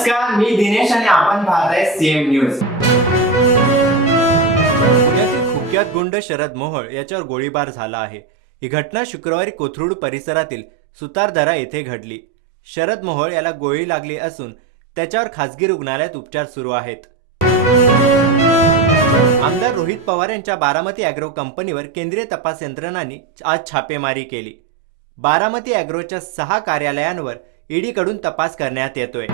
नमस्कार, मी दिनेश आणि आपण पाहताय सीएम न्यूज. पुण्यातील कुख्यात गुंड शरद मोहोळ याच्यावर गोळीबार झाला आहे. ही घटना शुक्रवारी कोथरूड परिसरातील सुतारदरा येथे घडली. शरद मोहोळ याला गोळी लागली असून त्याच्यावर खासगी रुग्णालयात उपचार सुरू आहेत. आमदार रोहित पवार यांच्या बारामती ॲग्रो कंपनीवर केंद्रीय तपास यंत्रणांनी आज छापेमारी केली. बारामती ॲग्रोच्या 6 कार्यालयांवर ईडीकडून तपास करण्यात येतोय.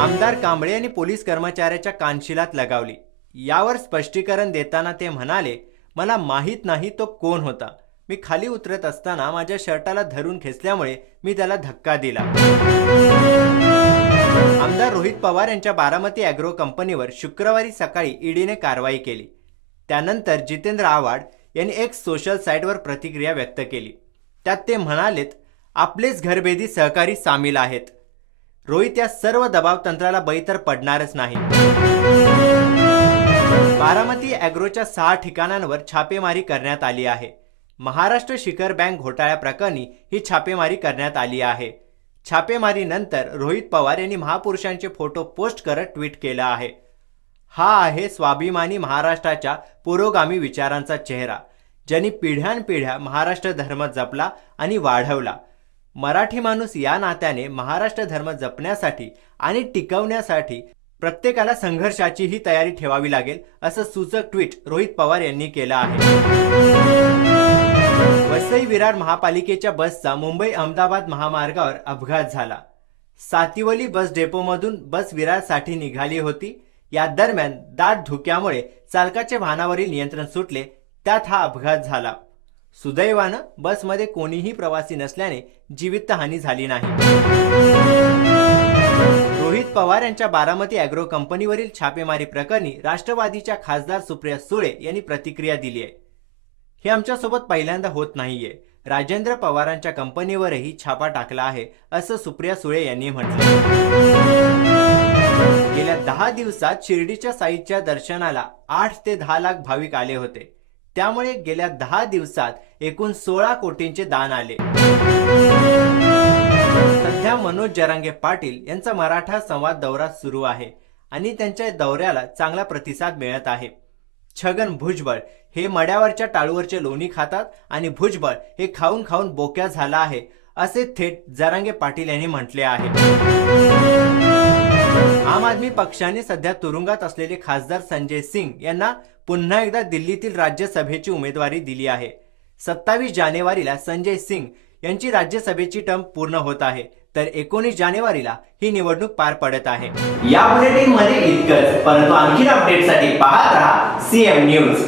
आमदार कांबळे यांनी पोलीस कर्मचाऱ्याच्या कानशिलात लगावली. यावर स्पष्टीकरण देताना ते म्हणाले, मला माहीत नाही तो कोण होता. मी खाली उतरत असताना माझ्या शर्टाला धरून खेचल्यामुळे मी त्याला धक्का दिला. आमदार रोहित पवार यांच्या बारामती ॲग्रो कंपनीवर शुक्रवारी सकाळी ईडीने कारवाई केली. त्यानंतर जितेंद्र आव्हाड यांनी एक सोशल साईटवर प्रतिक्रिया व्यक्त केली. त्यात ते म्हणालेत, आपलेच घरभेदी सहकारी सामील आहेत. रोहित या सर्व दबाव तंत्राला बळी तर पडणारच नाही. बारामती ॲग्रोच्या 6 ठिकाणांवर छापेमारी करण्यात आली आहे. महाराष्ट्र शिखर बँक घोटाळ्याप्रकरणी ही छापेमारी करण्यात आली आहे. छापेमारीनंतर रोहित पवार यांनी महापुरुषांचे फोटो पोस्ट करत ट्विट केलं आहे. हा आहे स्वाभिमानी महाराष्ट्राच्या पुरोगामी विचारांचा चेहरा, ज्यांनी पिढ्यानपिढ्या महाराष्ट्र धर्म जपला आणि वाढवला. मराठी माणूस या नात्याने महाराष्ट्र धर्म जपण्यासाठी आणि टिकवण्यासाठी प्रत्येकाला संघर्षाचीही तयारी ठेवावी लागेल, असं सूचक ट्विट रोहित पवार यांनी केलं आहे. वसई विरार महापालिकेच्या बसचा मुंबई अहमदाबाद महामार्गावर अपघात झाला. सातिवली बस डेपोमधून बस विरारसाठी निघाली होती. या दरम्यान दाट धुक्यामुळे चालकाचे वाहनावरील नियंत्रण सुटले, त्यात हा अपघात झाला. सुदैवानं बसमध्ये कोणीही प्रवासी नसल्याने जीवितहानी झाली नाही. रोहित पवार यांच्या बारामती ॲग्रो कंपनीवरील छापेमारी प्रकरणी राष्ट्रवादीच्या खासदार सुप्रिया सुळे यांनी प्रतिक्रिया दिली आहे. हे आमच्यासोबत पहिल्यांदा होत नाहीये. राजेंद्र पवारांच्या कंपनीवरही छापा टाकला आहे, असं सुप्रिया सुळे यांनी म्हटलं. गेल्या 10 दिवसात शिर्डीच्या साईच्या दर्शनाला 8 ते 10 लाख भाविक आले होते. त्यामुळे गेल्या 10 दिवसात एकूण 16 कोटींचे दान आले. सध्या मनोज जरांगे पाटील यांचा मराठा संवाद दौरा सुरू आहे आणि त्यांच्या दौऱ्याला चांगला प्रतिसाद मिळत आहे. छगन भुजबळ हे मड्यावरच्या टाळूवरचे लोणी खातात आणि भुजबळ हे खाऊन खाऊन बोक्या झाला आहे, असे थेट जरांगे पाटील यांनी म्हटले आहे. आम आदमी पक्षाने सध्या तुरुंगात असलेले खासदार संजय सिंग यांना पुन्हा एकदा दिल्लीतील राज्यसभेची उमेदवारी दिली आहे. 27 जानेवारीला संजय सिंग यांची राज्यसभेची टर्म पूर्ण होत आहे, तर 19 जानेवारीला ही निवडणूक पार पडत आहे. या बुलेटिनमध्ये इतकंच, परंतु आणखी अपडेटसाठी पाहत राहा सीएम न्यूज.